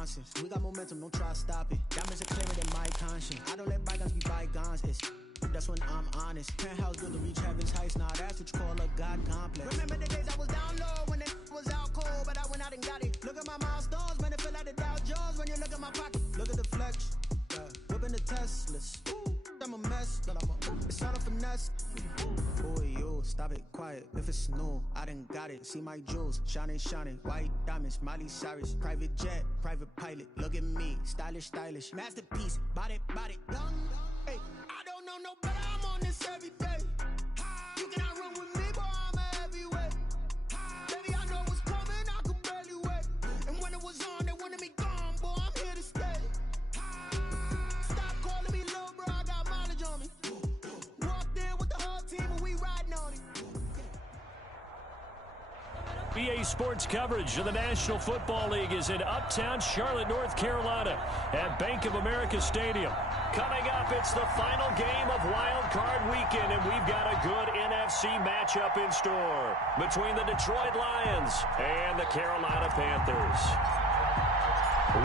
nonsense. We got momentum, don't try to stop it. Diamonds are clearer than my conscience. I don't let bygones be bygones. That's when I'm honest. Penthouse built to reach heaven's heights. Now that's what you call a God complex. Remember the days I was down low when it was out cold, but I went out and got it. Look at my milestones, man, it feel like the Dow Jones when you look at my pocket. Look at the flex, whipping the Teslas. I'm a mess, but it's not a finesse. Boy, you stop it, quiet. If it's new, I done got it. See my jewels, shining, white diamonds, Miley Cyrus, private jet, private pilot. Look at me, stylish, masterpiece, body, young. Hey, I don't know no better. I'm on this every day. You cannot run with me, boy. I'm a heavyweight. Baby, I know what's coming. I could barely wait. And when it was on, they wanted me gone, boy. I'm here to stay. Stop calling me little bro. I got mileage on me. Walked in with the whole team and we riding on it. BA Sports coverage of the National Football League is in uptown Charlotte, North Carolina at Bank of America Stadium. Coming up, it's the final game of Wild Card Weekend, and we've got a good NFC matchup in store between the Detroit Lions and the Carolina Panthers.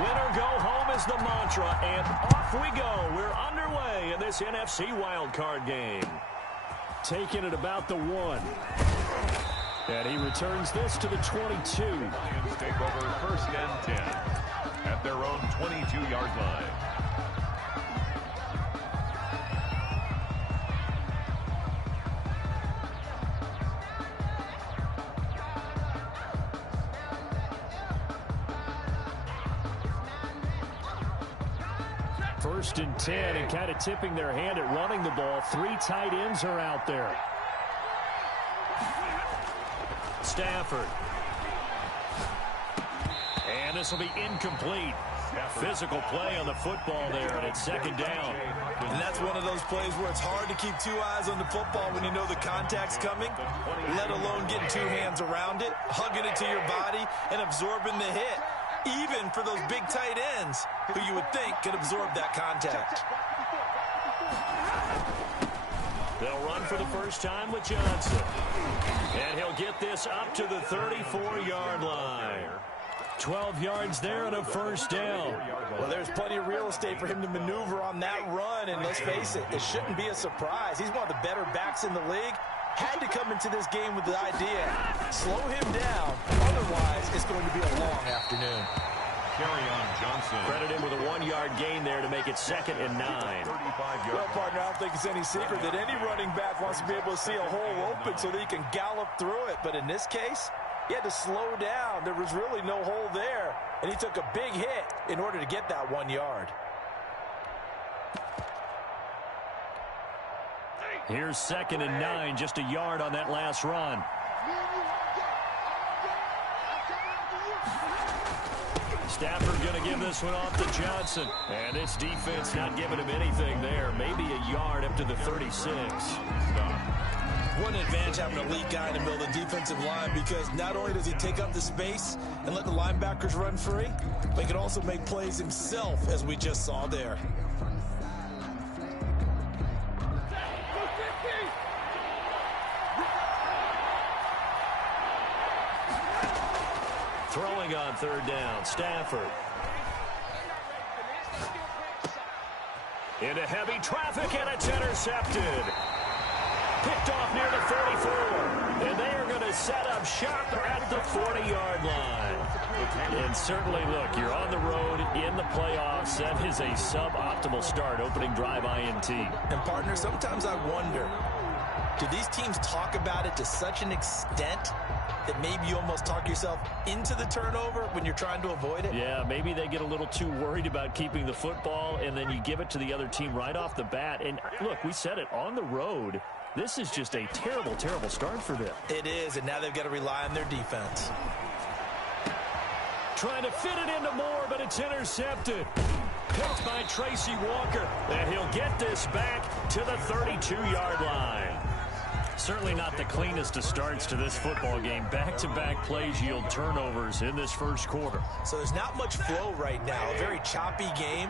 Win or go home is the mantra, and off we go. We're underway in this NFC Wild Card game. Taking it about the 1. And he returns this to the 22. Lions take over 1st and 10 at their own 22-yard line. First and 10, and kind of tipping their hand at running the ball. 3 tight ends are out there. Stafford. And this will be incomplete. Physical play on the football there, and it's 2nd down. And that's one of those plays where it's hard to keep 2 eyes on the football when you know the contact's coming, let alone getting 2 hands around it, hugging it to your body, and absorbing the hit, even for those big tight ends who you would think could absorb that contact. They'll run for the first time with Johnson. And he'll get this up to the 34-yard line. 12 yards there and a 1st down. Well, there's plenty of real estate for him to maneuver on that run, and let's face it shouldn't be a surprise. He's one of the better backs in the league. Had to come into this game with the idea, slow him down, otherwise it's going to be a long afternoon. Carry on Johnson. Credit him with a 1-yard gain there to make it 2nd and 9. Well, partner, I don't think it's any secret that any running back wants to be able to see a hole open so that he can gallop through it. But in this case, he had to slow down. There was really no hole there, and he took a big hit in order to get that 1 yard. Here's 2nd and 9, just a yard on that last run. Stafford going to give this one off to Johnson. And its defense not giving him anything there. Maybe a yard up to the 36. What an advantage having an elite guy in the middle of the defensive line, because not only does he take up the space and let the linebackers run free, but he can also make plays himself, as we just saw there. Throwing on 3rd down, Stafford. Into heavy traffic, and it's intercepted. Picked off near the 44. And they are going to set up shop at the 40-yard line. And certainly, look, you're on the road in the playoffs. That is a suboptimal start, opening drive INT. And, partner, sometimes I wonder, do these teams talk about it to such an extent that maybe you almost talk yourself into the turnover when you're trying to avoid it? Yeah, maybe they get a little too worried about keeping the football, and then you give it to the other team right off the bat. And, look, we said it, on the road, this is just a terrible, terrible start for them. It is, and now they've got to rely on their defense. Trying to fit it into Moore, but it's intercepted. Picked by Tracy Walker, and he'll get this back to the 32-yard line. Certainly not the cleanest of starts to this football game. Back-to-back plays yield turnovers in this first quarter. So there's not much flow right now. A very choppy game.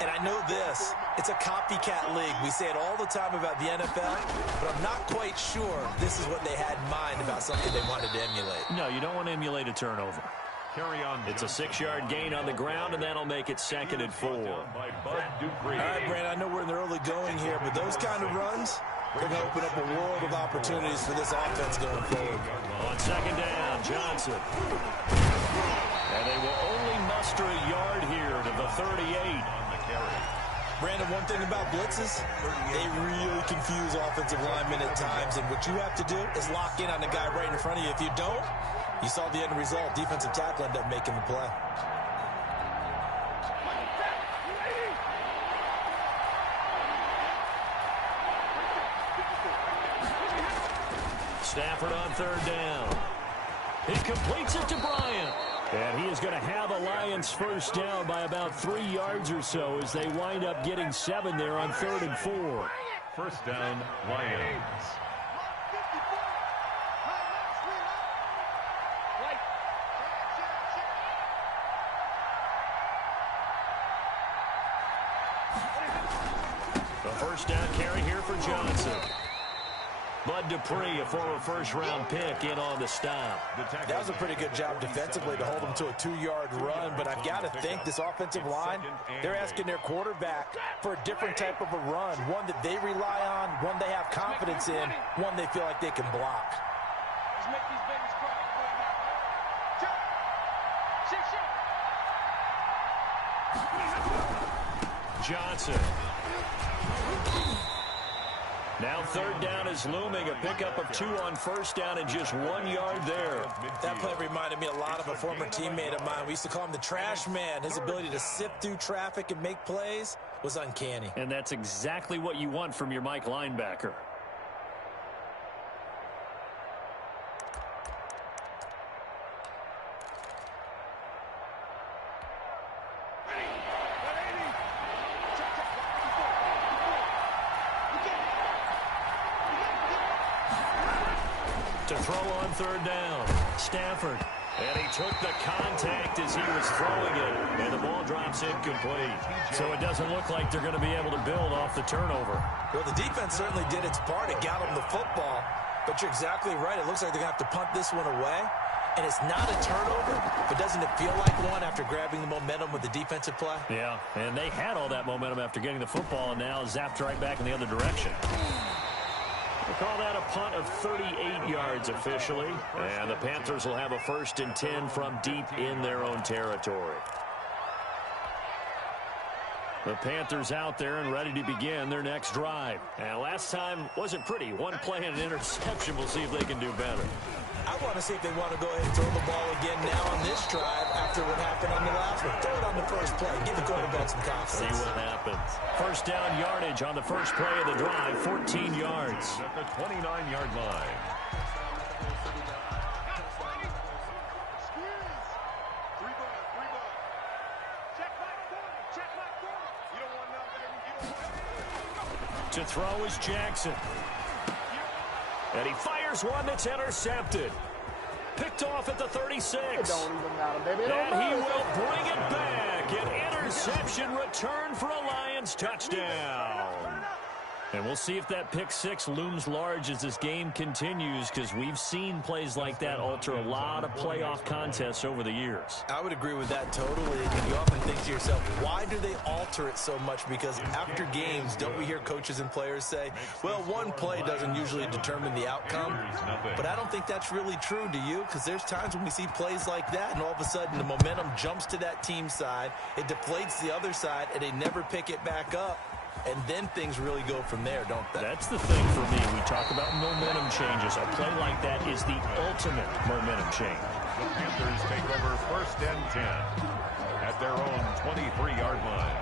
And I know this, it's a copycat league. We say it all the time about the NFL, but I'm not quite sure this is what they had in mind about something they wanted to emulate. No, you don't want to emulate a turnover. It's a 6-yard gain on the ground, and that'll make it 2nd and 4. All right, Brandon, I know we're in the early going here, but those kind of runs, they're going to open up a world of opportunities for this offense going forward. On 2nd down, Johnson. And they will only muster a yard here to the 38. Brandon, one thing about blitzes, they really confuse offensive linemen at times, and what you have to do is lock in on the guy right in front of you. If you don't, you saw the end result. Defensive tackle ended up making the play. Stafford on 3rd down. He completes it to Bryant. And he is going to have a Lions first down by about 3 yards or so as they wind up getting 7 there on 3rd and 4. First down, Lions. The first down carry here for Johnson. Bud Dupree, a former first-round pick, in on the stop. That was a pretty good job defensively to hold them to a 2-yard run, but I've got to think this offensive line, they're asking their quarterback for a different type of a run, one that they rely on, one they have confidence in, one they feel like they can block. Johnson. Now 3rd down is looming, a pickup of 2 on first down and just 1 yard there. That play reminded me a lot of a former teammate of mine. We used to call him the trash man. His ability to sift through traffic and make plays was uncanny. And that's exactly what you want from your Mike linebacker. To throw on 3rd down, Stafford. And he took the contact as he was throwing it, and the ball drops incomplete. So it doesn't look like they're going to be able to build off the turnover. Well, the defense certainly did its part. It got them the football, but you're exactly right. It looks like they're going to have to punt this one away, and it's not a turnover, but doesn't it feel like one after grabbing the momentum with the defensive play? Yeah, and they had all that momentum after getting the football, and now zapped right back in the other direction. We'll call that a punt of 38 yards officially. And the Panthers will have a 1st and 10 from deep in their own territory. The Panthers out there and ready to begin their next drive. And last time wasn't pretty. 1 play and an interception. We'll see if they can do better. I want to see if they want to go ahead and throw the ball again now on this drive after what happened on the last one. Throw it on the first play. Give the quarterback some confidence. See what happens. First down yardage on the first play of the drive, 14 yards. At the 29-yard line. To throw is Jackson. And he fires one that's intercepted. Picked off at the 36. It don't even matter, baby. And he will bring it back. An interception return for a Lions touchdown. And we'll see if that pick 6 looms large as this game continues, because we've seen plays like that alter a lot of playoff contests over the years. I would agree with that totally. And you often think to yourself, why do they alter it so much? Because after games, don't we hear coaches and players say, well, one play doesn't usually determine the outcome. But I don't think that's really true, do you? Because there's times when we see plays like that, and all of a sudden the momentum jumps to that team side. It deflates the other side, and they never pick it back up. And then things really go from there, don't they? That's the thing for me. We talk about momentum changes. A play like that is the ultimate momentum change. The Panthers take over 1st and 10 at their own 23-yard line.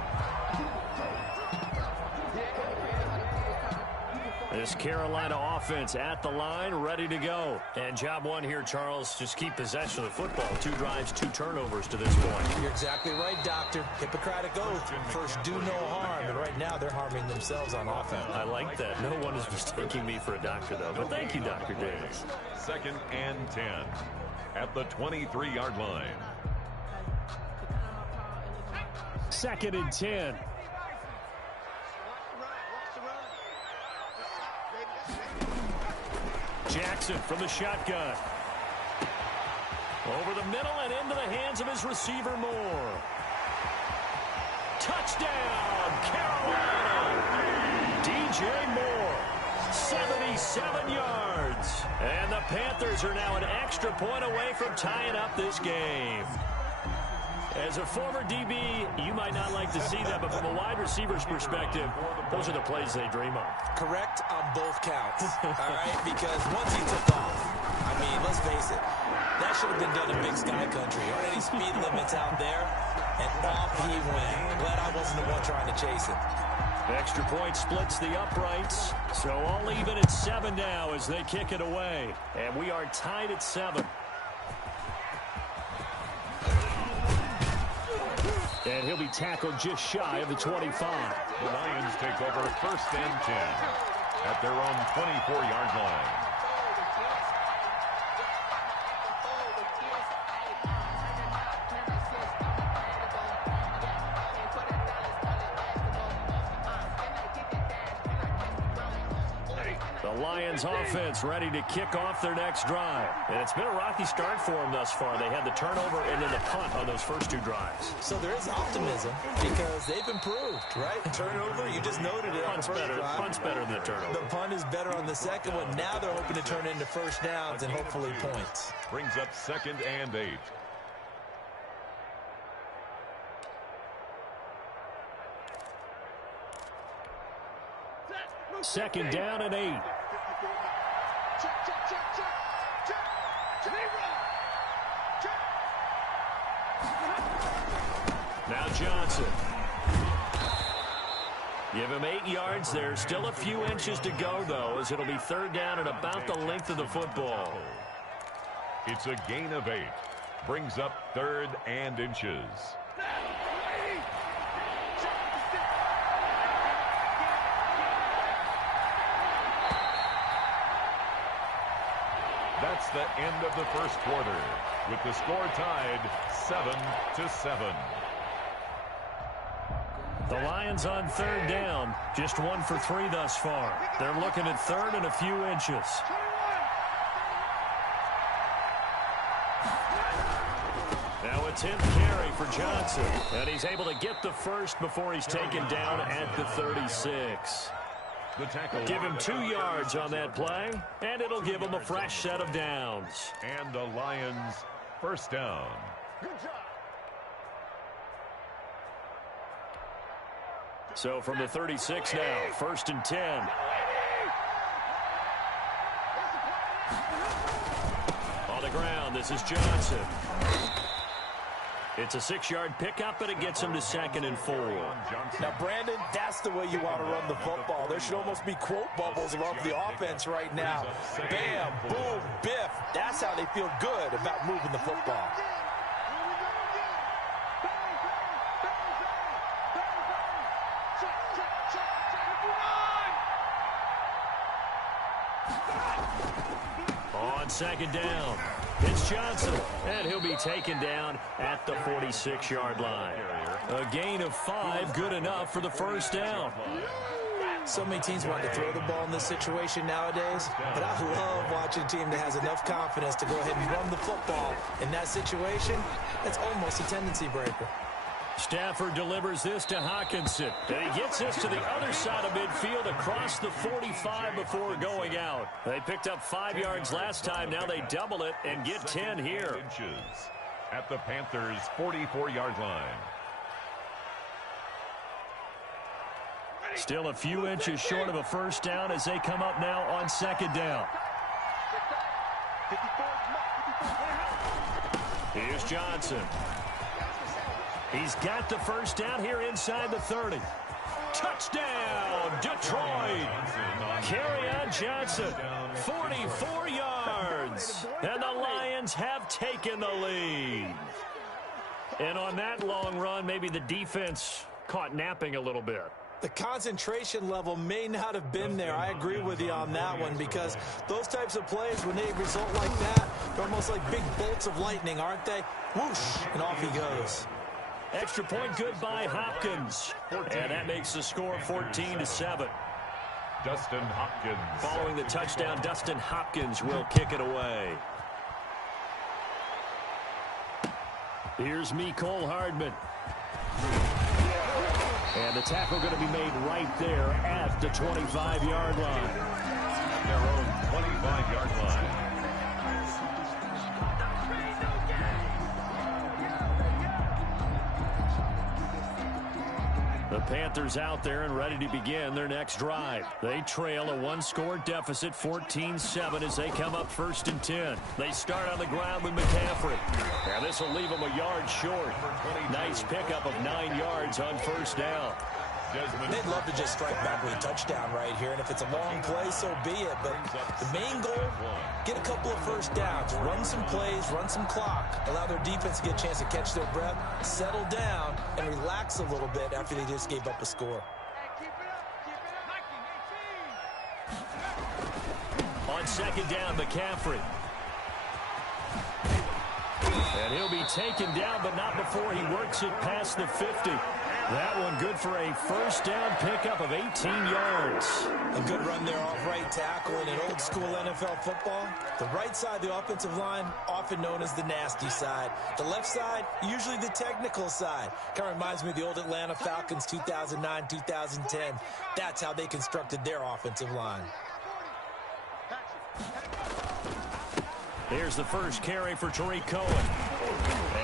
This Carolina offense at the line, ready to go. And job one here, Charles, just keep possession of the football. 2 drives, 2 turnovers to this point. You're exactly right, Doctor. Hippocratic oath. First, do no harm. And right now, they're harming themselves on offense. I like that. No one is mistaking me for a doctor, though. But thank you, Dr. Davis. 2nd and 10 at the 23-yard line. 2nd and 10. Jackson from the shotgun. Over the middle and into the hands of his receiver, Moore. Touchdown, Carolina! DJ Moore, 77 yards. And the Panthers are now an extra point away from tying up this game. As a former DB, you might not like to see that, but from a wide receiver's perspective, those are the plays they dream of. Correct on both counts, all right? Because once he took off, I mean, let's face it, that should have been done in Big Sky Country. Aren't any speed limits out there? And off he went. Glad I wasn't the one trying to chase him. Extra point splits the uprights, so all even at 7 now as they kick it away. And we are tied at 7. And he'll be tackled just shy of the 25. The Lions take over 1st and 10 at their own 24-yard line. The Lions offense ready to kick off their next drive. And it's been a rocky start for them thus far. They had the turnover and then the punt on those first 2 drives. So there is optimism because they've improved, right? Turnover, you just noted it. Punt's better than the turnover. The punt is better on the second one. Now they're hoping to turn into first downs and hopefully points. Brings up 2nd and 8. Second down and 8. Now Johnson. Give him 8 yards there. Still a few inches to go, though, as it'll be 3rd down and about the length of the football. It's a gain of 8. Brings up 3rd and inches. That's the end of the first quarter, with the score tied 7-7. The Lions on 3rd down, just 1 for 3 thus far. They're looking at 3rd and a few inches. Now a 10th carry for Johnson, and he's able to get the first before he's taken down at the 36. Give him 2 yards on that play, and it'll give him a fresh set of downs. And the Lions 1st down. So from the 36 now, 1st and 10. On the ground, this is Johnson. It's a 6-yard pickup, and it gets him to 2nd and 4. Now, Brandon, that's the way you want to run the football. There should almost be quote bubbles around the offense right now. Bam, boom, biff. That's how they feel good about moving the football. On 2nd down, it's Johnson, and he'll be taken down at the 46-yard line. A gain of 5, good enough for the 1st down. So many teams want to throw the ball in this situation nowadays, but I love watching a team that has enough confidence to go ahead and run the football in that situation. That's almost a tendency breaker. Stafford delivers this to Hawkinson, and he gets this to the other side of midfield across the 45 before going out. They picked up 5 yards last time. Now they double it and get 10 here. At the Panthers' 44-yard line. Still a few inches short of a 1st down as they come up now on 2nd down. Here's Johnson. He's got the 1st down here inside the 30. Touchdown, Detroit. Carry on Johnson, 44 yards. And the Lions have taken the lead. And on that long run, maybe the defense caught napping a little bit. The concentration level may not have been there. I agree with you on that one because those types of plays, when they result like that, they're almost like big bolts of lightning, aren't they? Whoosh, and off he goes. Extra point good by Hopkins. And that makes the score 14-7. Dustin Hopkins. Following the touchdown, Dustin Hopkins will kick it away. Here's Mecole Hardman. And the tackle going to be made right there at the 25-yard line. Their own 25-yard line. The Panthers out there and ready to begin their next drive. They trail a one-score deficit, 14-7, as they come up 1st and 10. They start on the ground with McCaffrey. And this will leave them a yard short. Nice pickup of 9 yards on 1st down. They'd love to just strike back with a touchdown right here, and if it's a long play, so be it. But the main goal, get a couple of 1st downs, run some plays, run some clock, allow their defense to get a chance to catch their breath, settle down, and relax a little bit after they just gave up a score. On 2nd down, McCaffrey. And he'll be taken down, but not before he works it past the 50. That one good for a 1st down pickup of 18 yards. A good run there off right tackle. In an old school NFL football, the right side of the offensive line, often known as the nasty side. The left side, usually the technical side. Kind of reminds me of the old Atlanta Falcons 2009, 2010. That's how they constructed their offensive line. Here's the first carry for Tariq Cohen.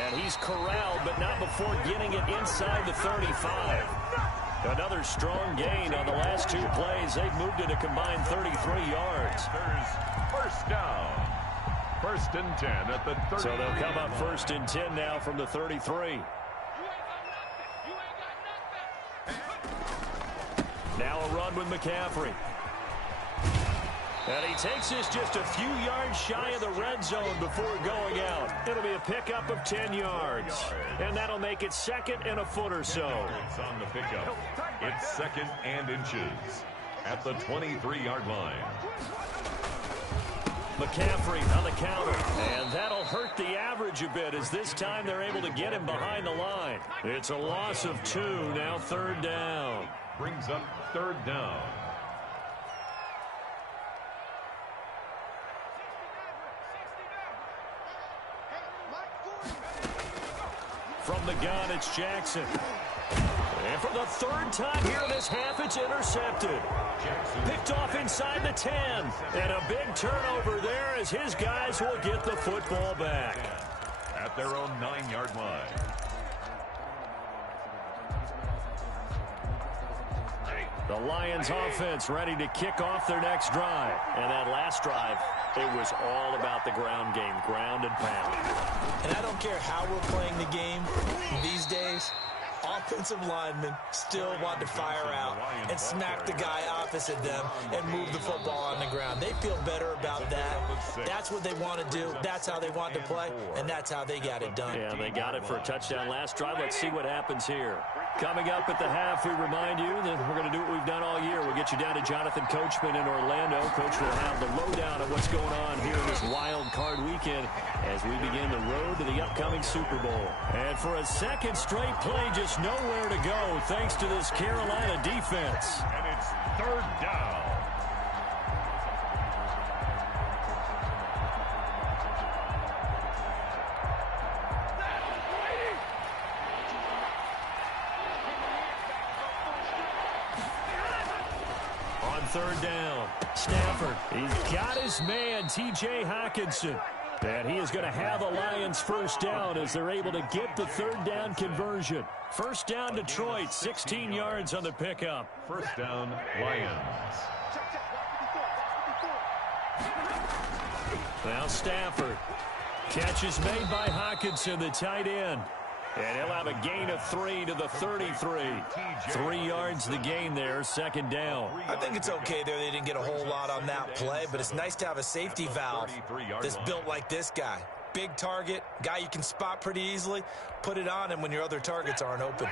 And he's corralled, but not before getting it inside the 35. Another strong gain on the last 2 plays. They've moved it a combined 33 yards. First down. 1st and 10 at the 30. So they'll come up 1st and 10 now from the 33. Now a run with McCaffrey. And he takes this just a few yards shy of the red zone before going out. It'll be a pickup of 10 yards. And that'll make it 2nd and a foot or so. It's on the pickup. It's 2nd and inches at the 23-yard line. McCaffrey on the counter. And that'll hurt the average a bit, as this time they're able to get him behind the line. It's a loss of 2, now 3rd down. Brings up 3rd down. From the gun, it's Jackson. And for the 3rd time here this half, it's intercepted. Picked off inside the 10. And a big turnover there as his guys will get the football back. At their own 9-yard line. The Lions offense ready to kick off their next drive. And that last drive, it was all about the ground game, ground and pound. And I don't care how we're playing the game these days, offensive linemen still want to fire out and smack the guy opposite them and move the football on the ground. They feel better about that. That's what they want to do. That's how they want to play, and that's how they got it done. Yeah, they got it for a touchdown last drive. Let's see what happens here. Coming up at the half, we remind you that we're going to do what we've done all year. We'll get you down to Jonathan Coachman in Orlando. Coach will have the lowdown of what's going on here in this wild card weekend as we begin the road to the upcoming Super Bowl. And for a 2nd straight play, just nowhere to go thanks to this Carolina defense. And it's 3rd down. On 3rd down, Stafford. He's got his man, T.J. Hockenson. And he is going to have the Lions 1st down as they're able to get the 3rd down conversion. 1st down, Detroit, 16 yards on the pickup. 1st down, Lions. Now Stafford. Catch is made by Hockenson, the tight end. And he'll have a gain of 3 to the 33. 3 yards the gain there, 2nd down. I think it's okay there. They didn't get a whole lot on that play, but it's nice to have a safety valve that's built like this guy. Big target, guy you can spot pretty easily. Put it on him when your other targets aren't open.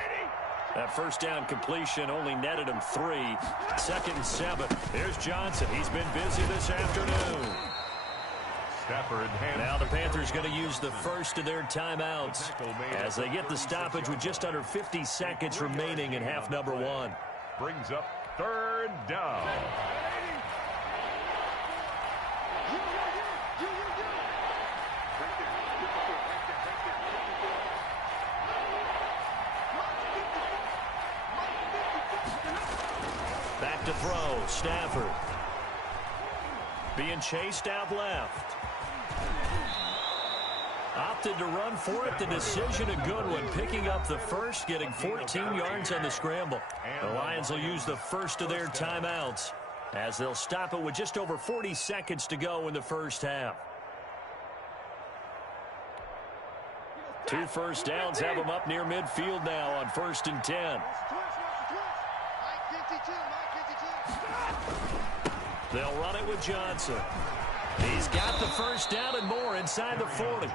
That 1st down completion only netted him 3. 2nd and 7. There's Johnson. He's been busy this afternoon. Now the Panthers going to use the first of their timeouts as they get the stoppage with just under 50 seconds remaining in half number 1. Brings up 3rd down. throw, Stafford. Being chased out left. Opted to run for it. The decision a good one. Picking up the first, getting 14 yards on the scramble. The Lions will use the first of their timeouts as they'll stop it with just over 40 seconds to go in the first half. 2 first downs have them up near midfield now on 1st and 10. They'll run it with Johnson. He's got the first down and more inside the 40.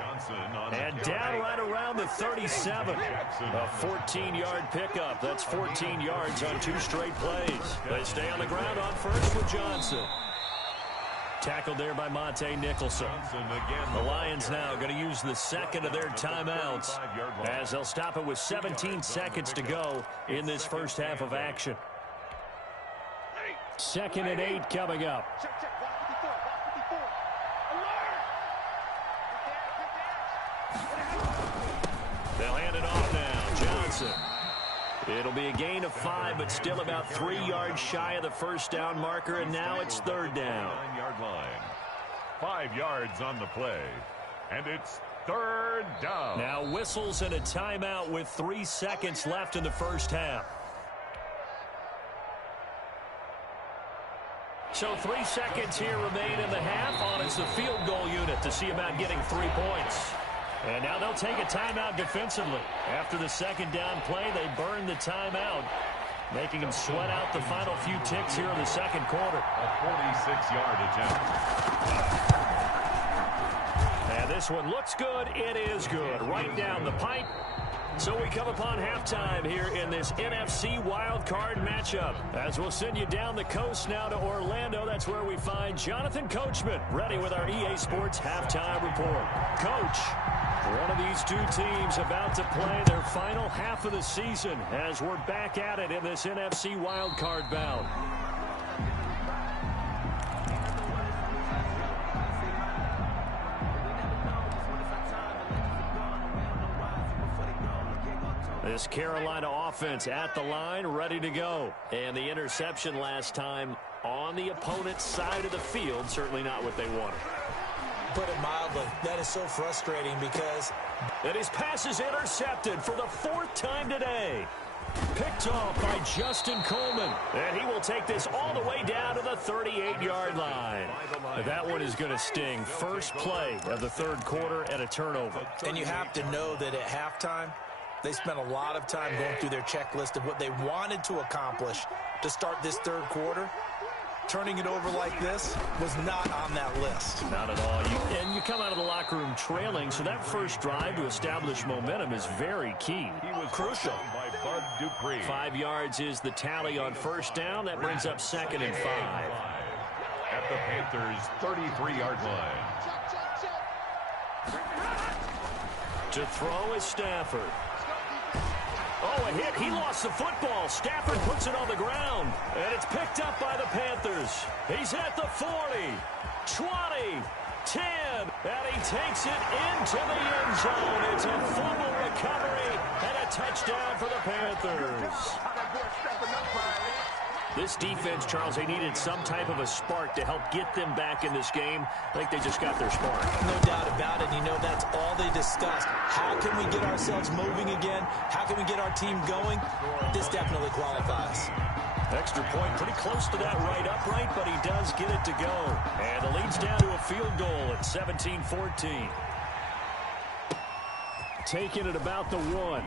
And down right around the 37. A 14-yard pickup. That's 14 yards on 2 straight plays. They stay on the ground on first with Johnson. Tackled there by Monte Nicholson. The Lions now going to use the second of their timeouts as they'll stop it with 17 seconds to go in this first half of action. 2nd and 8 coming up. They'll hand it off now. Johnson. It'll be a gain of 5, but still about 3 yards shy of the first down marker, and now it's 3rd down. 9-yard line. 5 yards on the play, and it's 3rd down. Now whistles and a timeout with 3 seconds left in the first half. So 3 seconds here remain in the half on it's the field goal unit to see about getting 3 points. And now they'll take a timeout defensively. After the second down play, they burn the timeout, making them sweat out the final few ticks here in the second quarter. A 46-yard attempt. And this one looks good. It is good. Right down the pipe. So we come upon halftime here in this NFC wildcard matchup. As we'll send you down the coast now to Orlando, that's where we find Jonathan Coachman ready with our EA Sports halftime report. Coach, one of these 2 teams about to play their final half of the season as we're back at it in this NFC wildcard bout. This Carolina offense at the line, ready to go. And the interception last time on the opponent's side of the field, certainly not what they wanted. Put it mildly, that is so frustrating because... And his pass is intercepted for the 4th time today. Picked off by Justin Coleman. And he will take this all the way down to the 38-yard line. That one is going to sting. First play of the 3rd quarter and a turnover. And you have to know that at halftime, they spent a lot of time going through their checklist of what they wanted to accomplish to start this 3rd quarter. Turning it over like this was not on that list. Not at all. And you come out of the locker room trailing, so that first drive to establish momentum is very key. He was crucial by Bud Dupree. 5 yards is the tally on first down. That brings up 2nd and 5. At the Panthers' 33-yard line. To throw is Stafford. Oh, a hit. He lost the football. Stafford puts it on the ground. And it's picked up by the Panthers. He's at the 40, 20, 10. And he takes it into the end zone. It's a fumble recovery and a touchdown for the Panthers. This defense, Charles, they needed some type of a spark to help get them back in this game. I think they just got their spark. No doubt about it. You know, that's all they discussed. How can we get ourselves moving again? How can we get our team going? This definitely qualifies. Extra point pretty close to that right upright, but he does get it to go. And the lead's down to a field goal at 17-14. Taking it about the 1.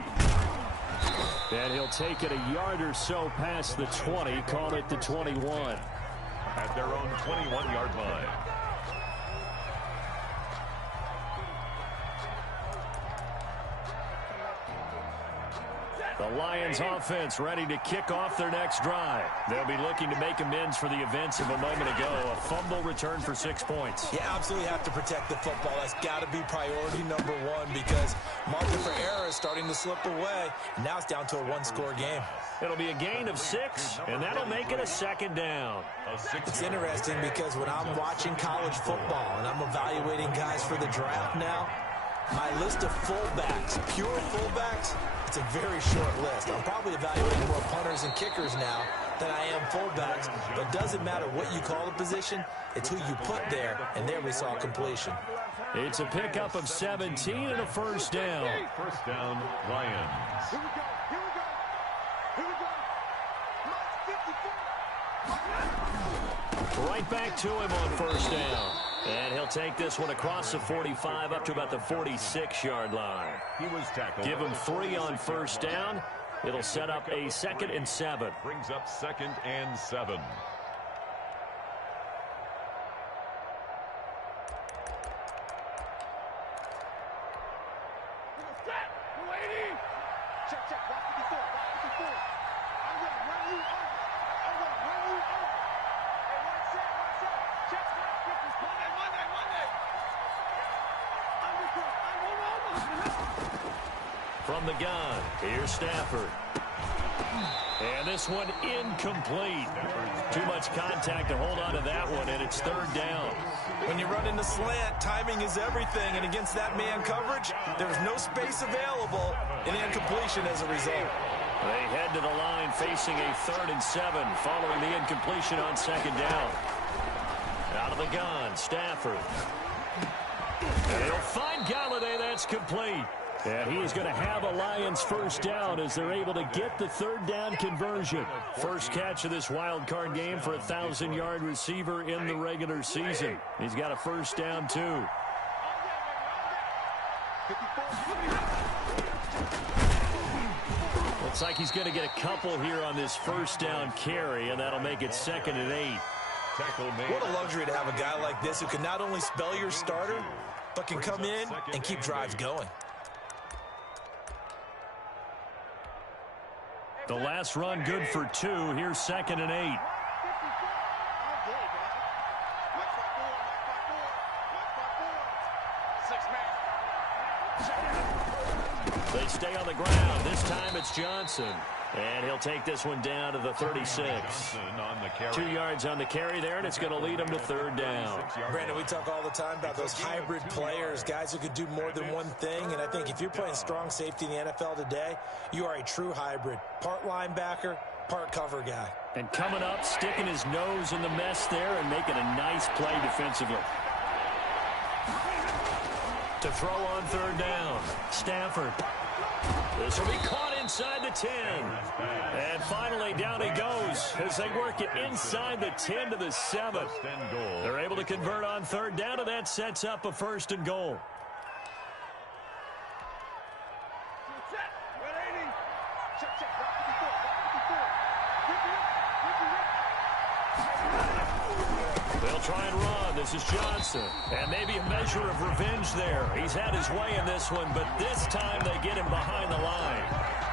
And he'll take it a yard or so past the 20, call it the 21. At their own 21-yard line. The Lions offense ready to kick off their next drive. They'll be looking to make amends for the events of a moment ago. A fumble return for 6 points. You absolutely have to protect the football. That's got to be priority number 1 because margin for error is starting to slip away. Now it's down to a 1-score game. It'll be a gain of 6, and that'll make it a 2nd down. It's interesting because when I'm watching college football and I'm evaluating guys for the draft now, my list of fullbacks, pure fullbacks, it's a very short list. I'm probably evaluating more punters and kickers now than I am fullbacks, but doesn't matter what you call the position, it's who you put there, and there we saw completion. It's a pickup of 17 and a first down. First down, Lions. Here we go. Right back to him on first down. And he'll take this one across the 45 up to about the 46-yard line. He was tackled. Give him 3 on first down. It'll set up a 2nd and 7. Brings up 2nd and 7. From the gun, here's Stafford. And this one incomplete. Too much contact to hold on to that one, and it's 3rd down. When you run in the slant, timing is everything, and against that man coverage, there's no space available, and incompletion as a result. They head to the line facing a 3rd and 7 following the incompletion on 2nd down. Out of the gun, Stafford. And he'll find Galladay. That's complete. And he is going to have a Lions first down as they're able to get the 3rd down conversion. First catch of this wild card game for a 1,000-yard receiver in the regular season. He's got a first down, too. Looks like he's going to get a couple here on this first down carry, and that'll make it 2nd and 8. What a luxury to have a guy like this who can not only spell your starter, but can come in and keep drives going. The last run good for 2. Here's 2nd and 8. They stay on the ground. This time it's Johnson. And he'll take this one down to the 36. 2 yards on the carry there, and it's going to lead him to 3rd down. Brandon, we talk all the time about those hybrid players, guys who could do more than one thing. And I think if you're playing strong safety in the NFL today, you are a true hybrid. Part linebacker, part cover guy. And coming up, sticking his nose in the mess there and making a nice play defensively. To throw on 3rd down, Stafford. This will be caught inside the 10. And finally, down he goes as they work it inside the 10 to the 7. They're able to convert on 3rd down, and that sets up a 1st and goal. They'll try and run. This is Johnson. And maybe a measure of revenge there. He's had his way in this one, but this time they get him behind the line.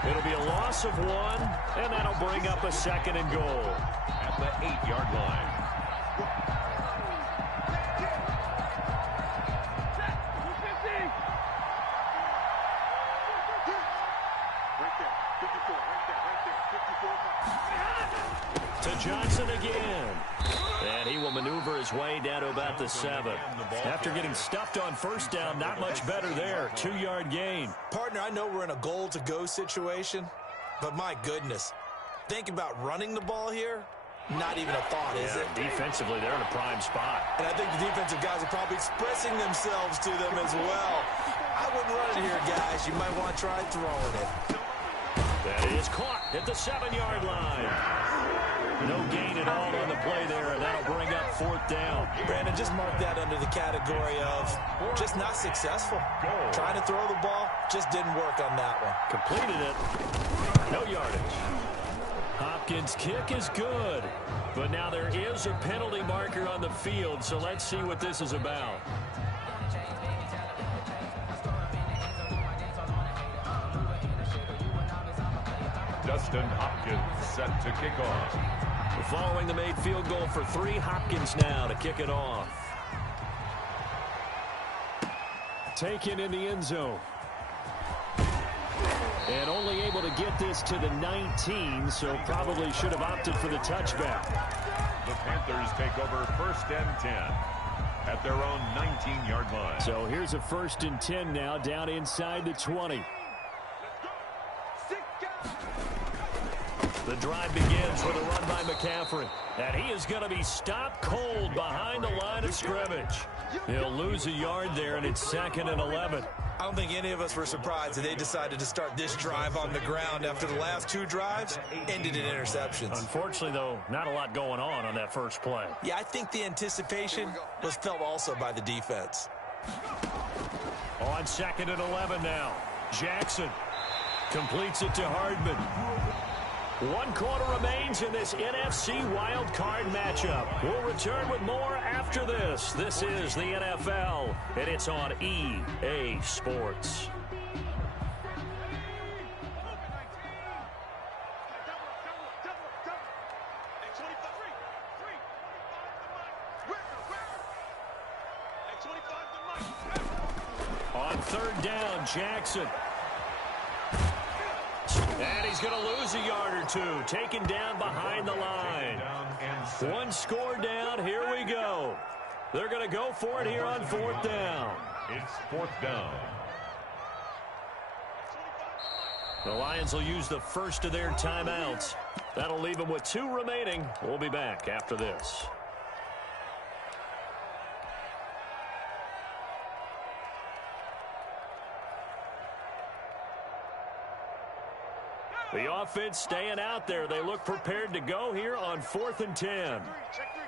It'll be a loss of 1, and that'll bring up a 2nd and goal. At the 8-yard line. To Johnson again. And he will maneuver his way down to about the 7. After getting stuffed on first down, not much better there. 2-yard gain. Partner, I know we're in a goal-to-go situation, but my goodness, think about running the ball here. Not even a thought, is it? Defensively, they're in a prime spot. And I think the defensive guys are probably expressing themselves to them as well. I wouldn't run it here, guys. You might want to try throwing it. That is caught at the 7-yard line. No gain at all on the play there, and that'll bring up 4th down. Brandon, just mark that under the category of just not successful. Trying to throw the ball, just didn't work on that one. Completed it. No yardage. Hopkins' kick is good, but now there is a penalty marker on the field, so let's see what this is about. Justin Hopkins set to kick off. Following the made field goal for 3, Hopkins now to kick it off. Taken in the end zone. And only able to get this to the 19, so probably should have opted for the touchback. The Panthers take over 1st and 10 at their own 19-yard line. So here's a 1st and 10 now, down inside the 20. The drive begins with a run by McCaffrey. And he is going to be stopped cold behind the line of scrimmage. He'll lose a yard there, and it's 2nd and 11. I don't think any of us were surprised that they decided to start this drive on the ground after the last 2 drives ended in interceptions. Unfortunately, though, not a lot going on that first play. Yeah, I think the anticipation was felt also by the defense. On 2nd and 11 now. Jackson completes it to Hardman. 1 quarter remains in this NFC wild card matchup. We'll return with more after this. This is the NFL, and it's on EA Sports. On 3rd down, Jackson. And he's going to lose a yard or 2, taken down behind the line. 1 score down, here we go. They're going to go for it here on 4th down. It's 4th down. The Lions will use the first of their timeouts. That'll leave them with 2 remaining. We'll be back after this. The offense staying out there. They look prepared to go here on 4th and 10. Check 3.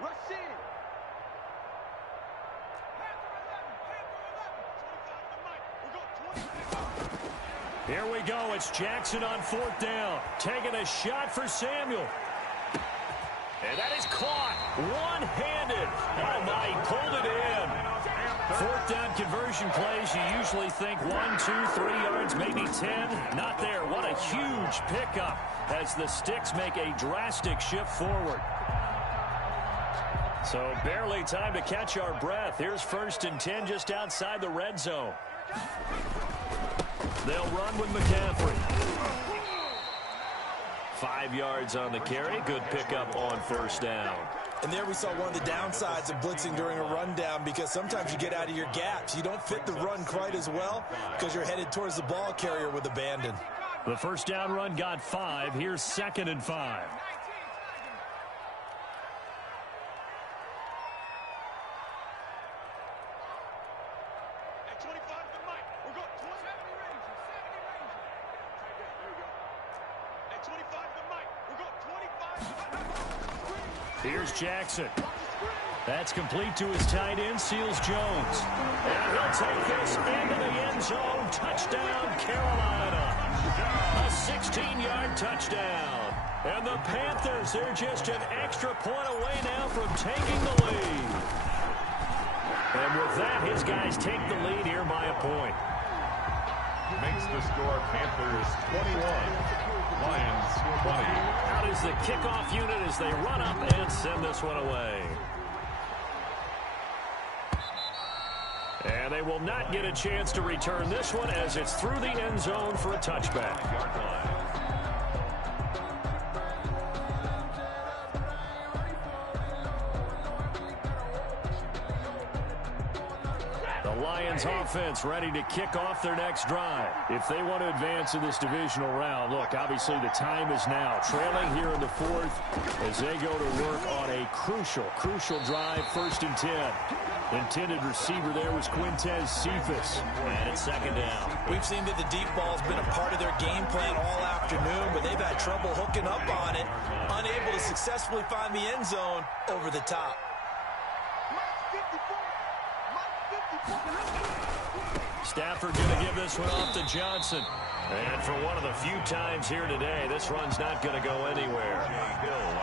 Rush in. Here we go. It's Jackson on 4th down. Taking a shot for Samuel. And that is caught. One-handed. Oh, my. He pulled it in. 4th down conversion plays. You usually think 1, 2, 3 yards, maybe 10. Not there. What a huge pickup as the Stix make a drastic shift forward. So barely time to catch our breath. Here's 1st and 10 just outside the red zone. They'll run with McCaffrey. 5 yards on the carry. Good pickup on 1st down. And there we saw one of the downsides of blitzing during a rundown, because sometimes you get out of your gaps. You don't fit the run quite as well because you're headed towards the ball carrier with abandon. The 1st down run got 5. Here's 2nd and 5. Here's Jackson. That's complete to his tight end, Seals Jones. And he'll take this into the end zone. Touchdown, Carolina. A 16-yard touchdown. And the Panthers, they're just an extra point away now from taking the lead. And with that, his guys take the lead here by a point. Makes the score Panthers 21, Lions 20. Out is the kickoff unit as they run up and send this one away. And they will not get a chance to return this one as it's through the end zone for a touchback. Lions offense ready to kick off their next drive. If they want to advance in this divisional round, look, obviously the time is now. Trailing here in the 4th as they go to work on a crucial drive, 1st and 10. Intended receiver there was Quintez Cephas. And it's 2nd down. We've seen that the deep ball's been a part of their game plan all afternoon, but they've had trouble hooking up on it, unable to successfully find the end zone over the top. Stafford going to give this one off to Johnson. And for one of the few times here today, this run's not going to go anywhere.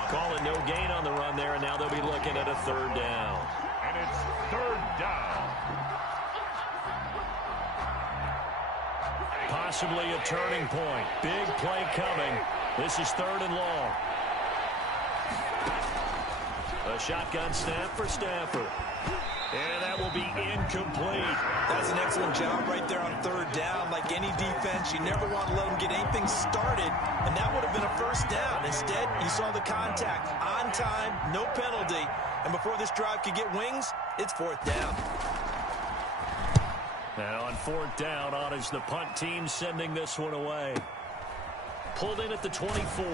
Calling no gain on the run there, and now they'll be looking at a 3rd down. And it's 3rd down. Possibly a turning point. Big play coming. This is 3rd and long. A shotgun snap for Stafford. And that will be incomplete. That's an excellent job right there on third down. Like any defense, you never want to let them get anything started, and that would have been a first down. Instead, you saw the contact on time, no penalty, and before this drive could get wings, it's fourth down. Now on fourth down, on is the punt team sending this one away. Pulled in at the 24.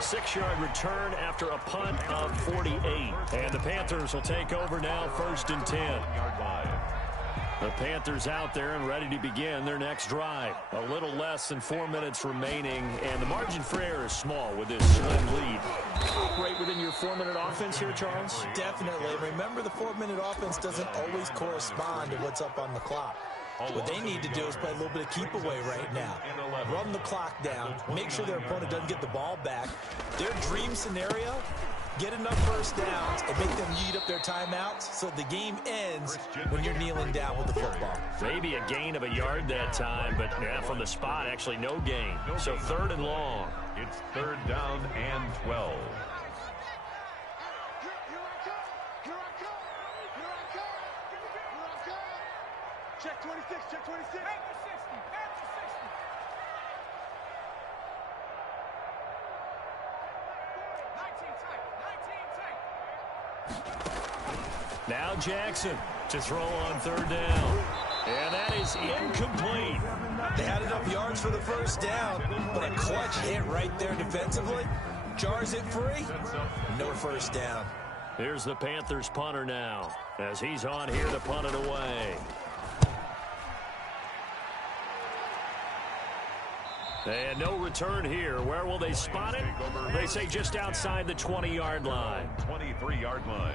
6-yard return after a punt of 48. And the Panthers will take over now, 1st and 10. The Panthers out there and ready to begin their next drive. A little less than 4 minutes remaining, and the margin for error is small with this slim lead. Operate within your 4-minute offense here, Charles? Definitely. Remember, the 4-minute offense doesn't always correspond to what's up on the clock. What they need to do is play a little bit of keep away right now. Run the clock down. Make sure their opponent doesn't get the ball back. Their dream scenario, get enough first downs and make them eat up their timeouts so the game ends when you're kneeling down with the football. Maybe a gain of a yard that time, but from the spot, actually no gain. So 3rd and long. It's 3rd down and 12. Check 26, check 26. Back to 60, back to 60. 19 tight. Now Jackson to throw on 3rd down. And that is incomplete. They had enough yards for the first down, but a clutch hit right there defensively. Jars it free. No first down. Here's the Panthers punter now, as he's on here to punt it away. And no return here. Where will they spot it? They say just outside the 20-yard line. 23-yard line.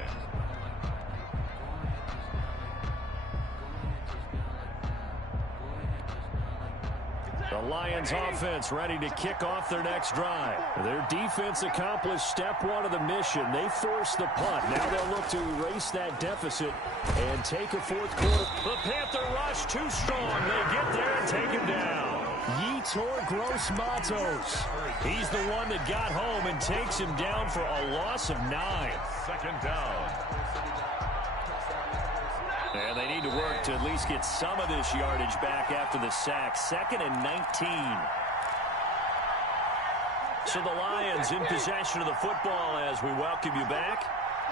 The Lions offense ready to kick off their next drive. Their defense accomplished step 1 of the mission. They forced the punt. Now they'll look to erase that deficit and take a 4th quarter. The Panther rush too strong. They get there and take him down. Yetur Gross-Matos. He's the one that got home and takes him down for a loss of 9. 2nd down. And they need to work to at least get some of this yardage back after the sack. 2nd and 19. So the Lions in possession of the football as we welcome you back.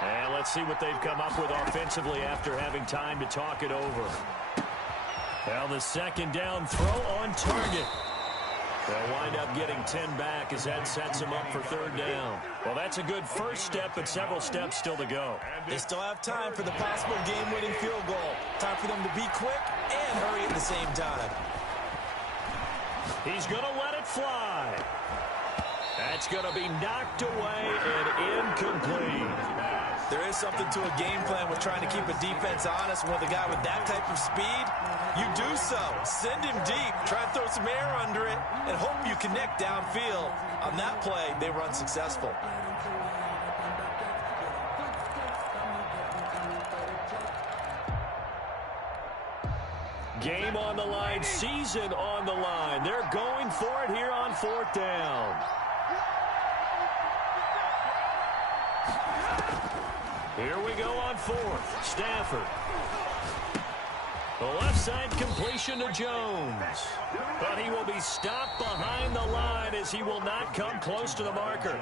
And let's see what they've come up with offensively after having time to talk it over. Well, the 2nd down throw on target. They'll wind up getting 10 back as that sets them up for 3rd down. Well, that's a good first step, but several steps still to go. They still have time for the possible game-winning field goal. Time for them to be quick and hurry at the same time. He's going to let it fly. That's going to be knocked away and incomplete. There is something to a game plan with trying to keep a defense honest. With a guy with that type of speed, you do so. Send him deep. Try and throw some air under it and hope you connect downfield. On that play, they were unsuccessful. Game on the line, season on the line. They're going for it here on 4th down. Here we go on 4th. Stafford. The left side completion to Jones. But he will be stopped behind the line as he will not come close to the marker.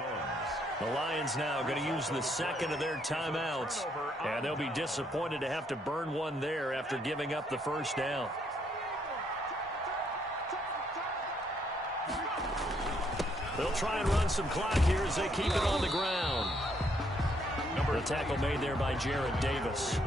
The Lions now going to use the 2nd of their timeouts. And they'll be disappointed to have to burn one there after giving up the first down. They'll try and run some clock here as they keep it on the ground. The tackle made there by Jared Davis.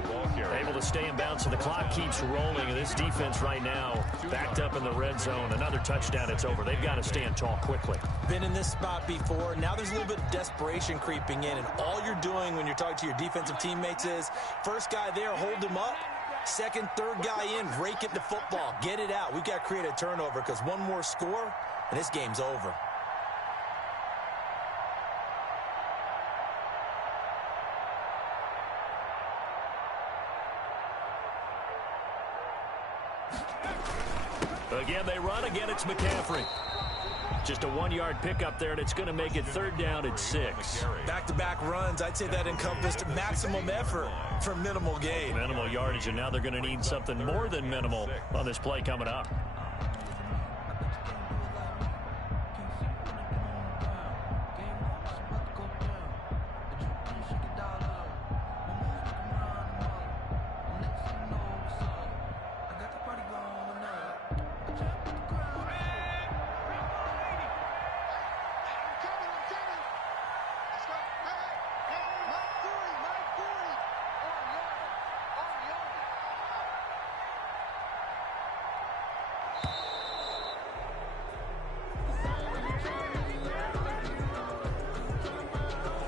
Able to stay in bounds, so the clock keeps rolling. And this defense right now backed up in the red zone. Another touchdown, it's over. They've got to stand tall quickly. Been in this spot before. Now there's a little bit of desperation creeping in. And all you're doing when you're talking to your defensive teammates is, first guy there, hold him up. Second, third guy in, rake it to football. Get it out. We've got to create a turnover because one more score, and this game's over. Again, they run. Again, it's McCaffrey. Just a 1-yard pickup there, and it's going to make it 3rd down and 6. Back-to-back runs, I'd say that encompassed maximum effort for minimal gain. Minimal yardage, and now they're going to need something more than minimal on this play coming up.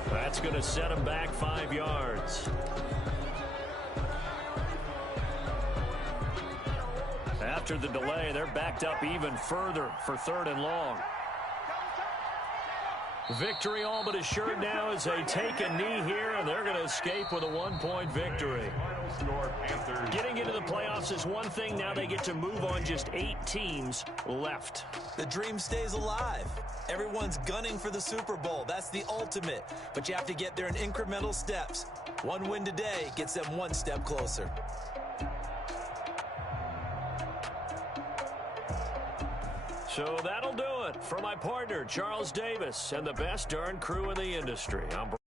That's going to set him back 5 yards. After the delay, they're backed up even further for 3rd and long. Victory all but assured now as they take a knee here, and they're going to escape with a 1-point victory. Getting into the playoffs is one thing. Now they get to move on. Just 8 teams left. The dream stays alive. Everyone's gunning for the Super Bowl. That's the ultimate. But you have to get there in incremental steps. One win today gets them 1 step closer. So that'll do it for my partner, Charles Davis, and the best darn crew in the industry. I'm